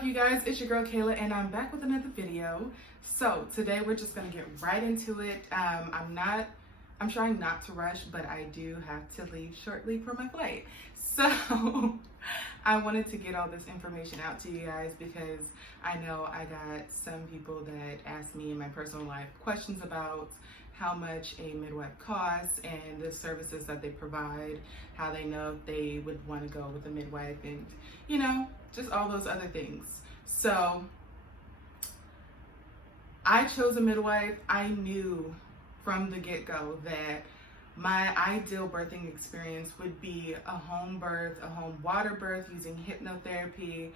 up, you guys? It's your girl Kayla, and I'm back with another video. So today we're just gonna get right into it. I'm trying not to rush, but I do have to leave shortly for my flight. So I wanted to get all this information out to you guys because I know I got some people that asked me in my personal life questions about how much a midwife costs and the services that they provide, how they know if they would want to go with a midwife, and just all those other things. So I chose a midwife. I knew from the get-go that my ideal birthing experience would be a home birth, a home water birth using hypnotherapy.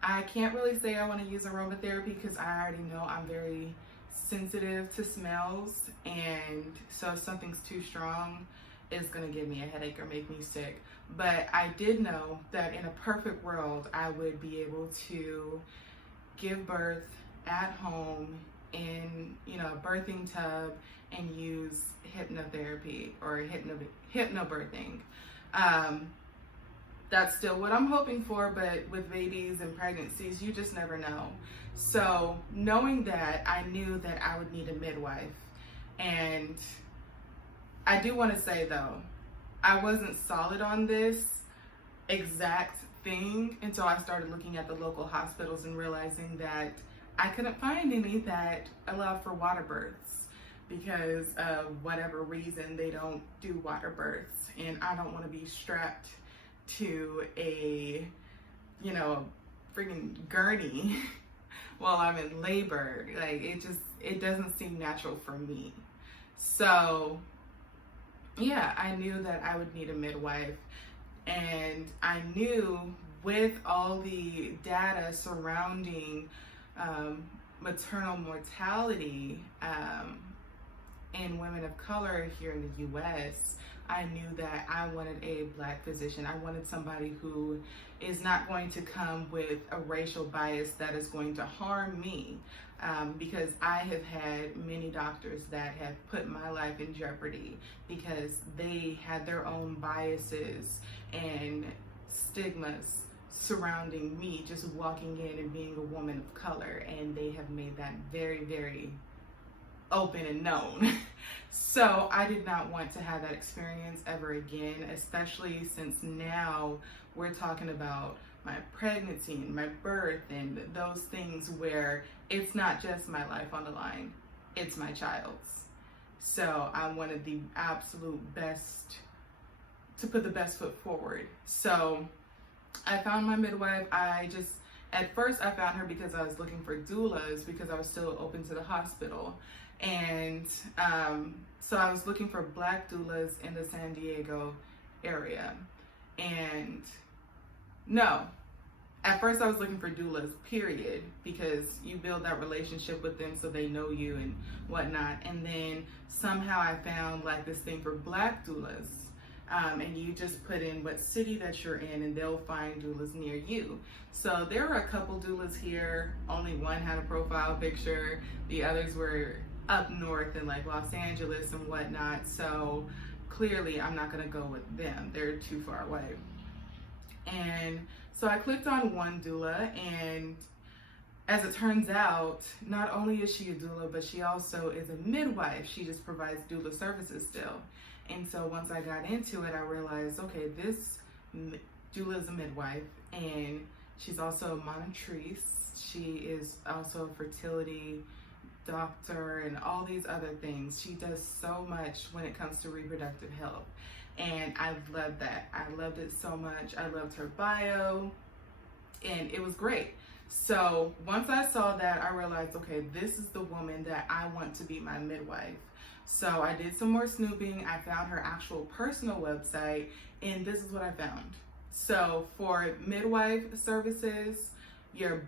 I can't really say I want to use aromatherapy because I already know I'm very sensitive to smells, and so if something's too strong, it's gonna give me a headache or make me sick. But I did know that in a perfect world, I would be able to give birth at home in a birthing tub and use hypnotherapy or hypnobirthing. That's still what I'm hoping for, but with babies and pregnancies, you just never know. So knowing that, I knew that I would need a midwife. And I do want to say though, I wasn't solid on this exact thing until I started looking at the local hospitals and realizing that I couldn't find any that allowed for water births because of whatever reason they don't do water births. And I don't want to be strapped to a freaking gurney while I'm in labor. Like, it doesn't seem natural for me. So yeah, I knew that I would need a midwife, and I knew with all the data surrounding maternal mortality in women of color here in the US, I knew that I wanted a Black physician. I wanted somebody who is not going to come with a racial bias that is going to harm me, because I have had many doctors that have put my life in jeopardy because they had their own biases and stigmas surrounding me just walking in and being a woman of color, and they have made that very, very open and known. So I did not want to have that experience ever again, especially since now we're talking about my pregnancy and my birth and those things where it's not just my life on the line, it's my child's. So I wanted the absolute best, to put the best foot forward. So I found my midwife. At first I found her because I was looking for doulas because I was still open to the hospital. And so I was looking for Black doulas in the San Diego area. And no, at first I was looking for doulas, period, because you build that relationship with them so they know you and whatnot. And then somehow I found like this thing for Black doulas. And you just put in what city that you're in and they'll find doulas near you. So there were a couple doulas here. Only one had a profile picture. The others were up north in like Los Angeles and whatnot. So clearly I'm not gonna go with them. They're too far away. And so I clicked on one doula, and as it turns out, not only is she a doula, but she also is a midwife. She just provides doula services still. And so once I got into it, I realized, okay, this doula is a midwife, and she's also a Monitrice. She is also a fertility doctor and all these other things. She does so much when it comes to reproductive health. And I loved that. I loved it so much. I loved her bio, and it was great. So once I saw that, I realized, okay, this is the woman that I want to be my midwife. So I did some more snooping. I found her actual personal website, and this is what I found. So for Midwife Services, your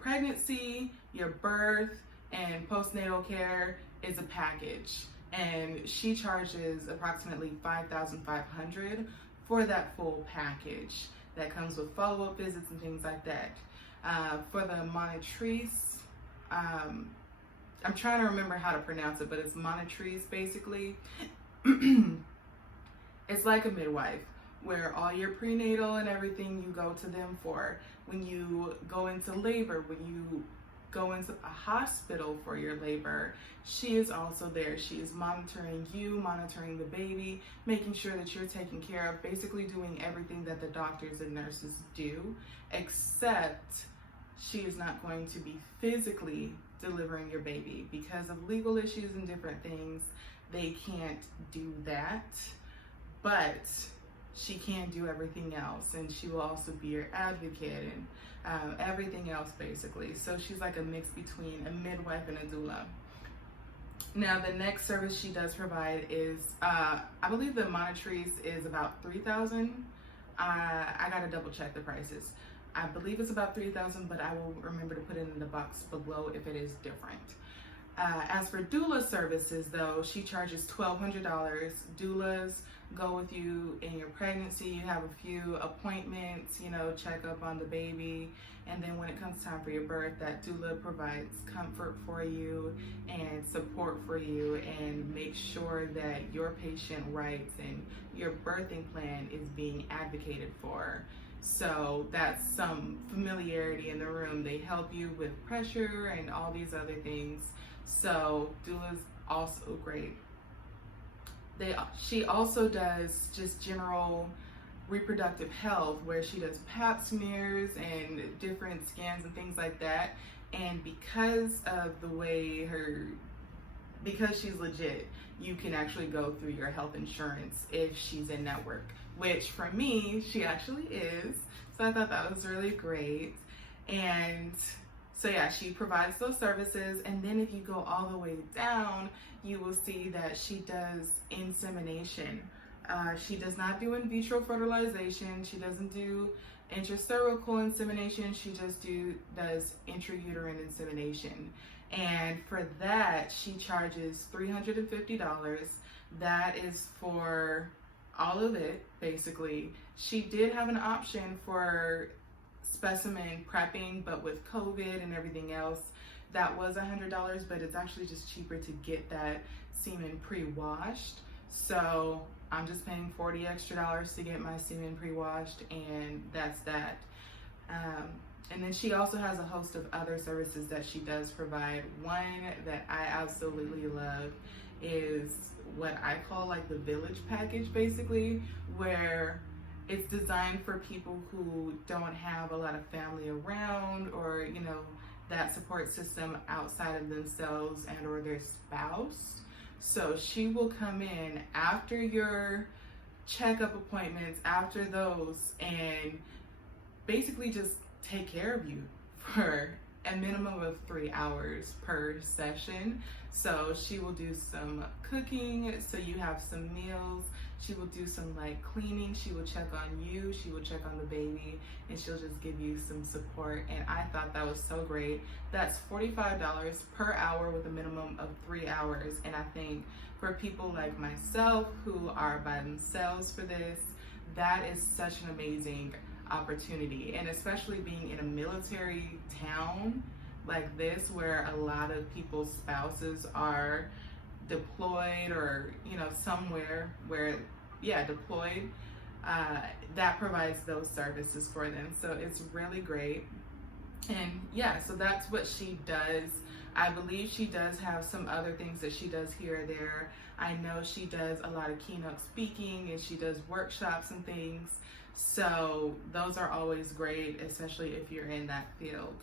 pregnancy, your birth, and postnatal care is a package. And she charges approximately $5,500 for that full package. That comes with follow-up visits and things like that. For the Monitrice, I'm trying to remember how to pronounce it, but it's Monitrice basically. It's like a midwife, where all your prenatal and everything you go to them for. When you go into labor, when you go into a hospital for your labor, she is also there. She is monitoring you, monitoring the baby, making sure that you're taken care of, basically doing everything that the doctors and nurses do, except she is not going to be physically delivering your baby. Because of legal issues and different things, they can't do that, but she can do everything else, and she will also be your advocate and everything else basically. So she's like a mix between a midwife and a doula. Now the next service she does provide is, I believe the Monitrice is about $3,000. I gotta double check the prices. I believe it's about $3,000, but I will remember to put it in the box below if it is different. As for doula services though, she charges $1,200. Doulas go with you in your pregnancy. You have a few appointments, check up on the baby, and then when it comes time for your birth, that doula provides comfort for you and support for you and make sure that your patient rights and your birthing plan is being advocated for. So that's some familiarity in the room. They help you with pressure and all these other things. So doula's also great. She also does just general reproductive health, where she does pap smears and different scans and things like that. And because of the way because she's legit, you can actually go through your health insurance if she's in network, which for me, she actually is. So I thought that was really great. And so yeah, she provides those services. And then if you go all the way down, you will see that she does insemination. She does not do in vitro fertilization. She doesn't do intracervical insemination. She just does intrauterine insemination. And for that, she charges $350. That is for all of it, basically. She did have an option for specimen prepping, but with COVID and everything else, that was $100, but it's actually just cheaper to get that semen pre-washed. So I'm just paying $40 extra to get my semen pre-washed, and that's that. And then she also has a host of other services that she does provide. One that I absolutely love is what I call like the village package, basically, where it's designed for people who don't have a lot of family around, or that support system outside of themselves and or their spouse. So she will come in after your checkup appointments, after those, and basically just take care of you for a minimum of 3 hours per session. So she will do some cooking, so you have some meals. She will do some like cleaning. She will check on you. She will check on the baby, and she'll just give you some support. And I thought that was so great. That's $45 per hour with a minimum of 3 hours. And I think for people like myself who are by themselves for this, that is such an amazing opportunity. And especially being in a military town like this, where a lot of people's spouses are deployed or somewhere where deployed, that provides those services for them. So it's really great. And so that's what she does. I believe she does have some other things that she does here or there. I know she does a lot of keynote speaking, and she does workshops and things. So those are always great, especially if you're in that field.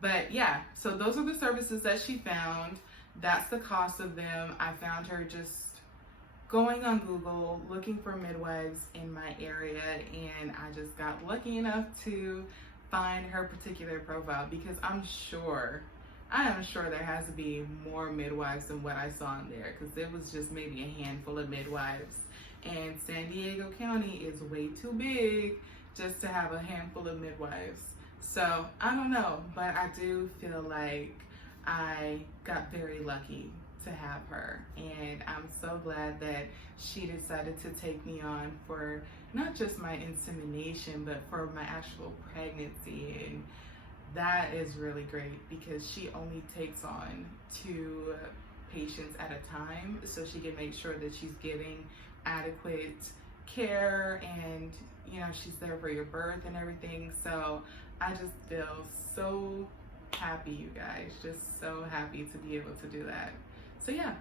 But so those are the services that she found. That's the cost of them. I found her just going on Google, looking for midwives in my area, and I just got lucky enough to find her particular profile, because I am sure there has to be more midwives than what I saw in there, because it was just maybe a handful of midwives. And San Diego County is way too big just to have a handful of midwives. So I don't know, but I do feel like I got very lucky to have her, and I'm so glad that she decided to take me on for not just my insemination, but for my actual pregnancy. And that is really great, because she only takes on 2 patients at a time, so she can make sure that she's giving adequate care, and you know, she's there for your birth and everything. So I just feel so happy, you guys, just so happy to be able to do that. So yeah,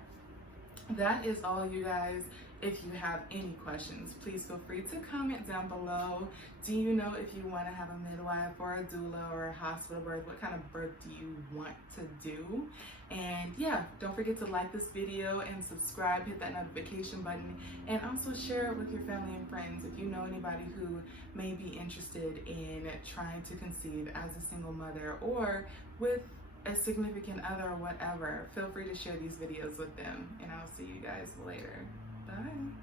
that is all, you guys. If you have any questions, please feel free to comment down below. Do you know if you want to have a midwife or a doula or a hospital birth? What kind of birth do you want to do? And yeah, don't forget to like this video and subscribe, hit that notification button, and also share it with your family and friends. If you know anybody who may be interested in trying to conceive as a single mother or with a significant other or whatever, feel free to share these videos with them. And I'll see you guys later. Bye.